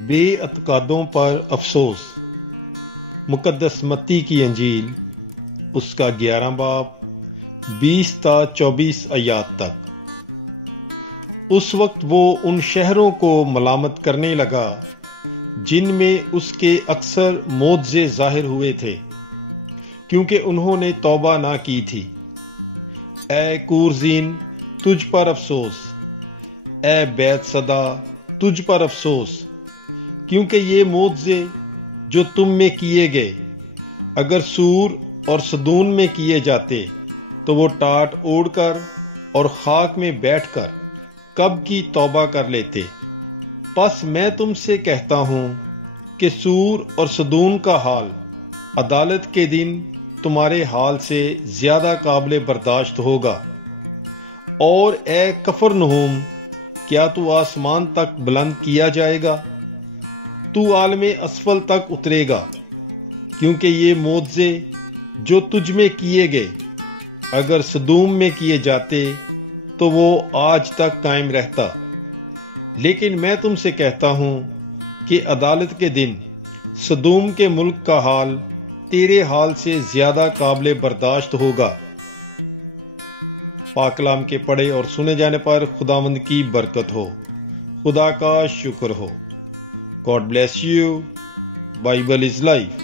بے اعتقادوں پر افسوس۔ مقدس متی کی انجیل اس کا 11 باب 20 تا 24 آیات تک۔ اس وقت وہ ان شہروں کو ملامت کرنے لگا جن میں اس کے اکثر معجزے ظاہر ہوئے تھے، کیونکہ انہوں نے توبہ نہ کی تھی۔ اے کورزین، تجھ پر افسوس، اے بیت صدا، تجھ پر افسوس، کیونکہ یہ معجزے جو تم میں کیے گئے اگر سور اور صدون میں کیے جاتے تو وہ ٹاٹ اوڑھ کر اور خاک میں بیٹھ کر کب کی توبہ کر لیتے۔ پس میں تم سے کہتا ہوں کہ سور اور صدون کا حال عدالت کے دن تمہارے حال سے زیادہ قابل برداشت ہوگا۔ اور اے کفرنہوم، کیا تو آسمان تک بلند کیا جائے گا؟ تو عالم اسفل تک اترے گا، کیونکہ یہ معجزے جو تجھ میں کیے گئے اگر سدوم میں کیے جاتے تو وہ آج تک قائم رہتا۔ لیکن میں تم سے کہتا ہوں کہ عدالت کے دن سدوم کے ملک کا حال تیرے حال سے زیادہ قابل برداشت ہوگا۔ پاک کلام کے پڑھے اور سنے جانے پر خداوند کی برکت ہو، خدا کا شکر ہو۔ God bless you. Bible is life.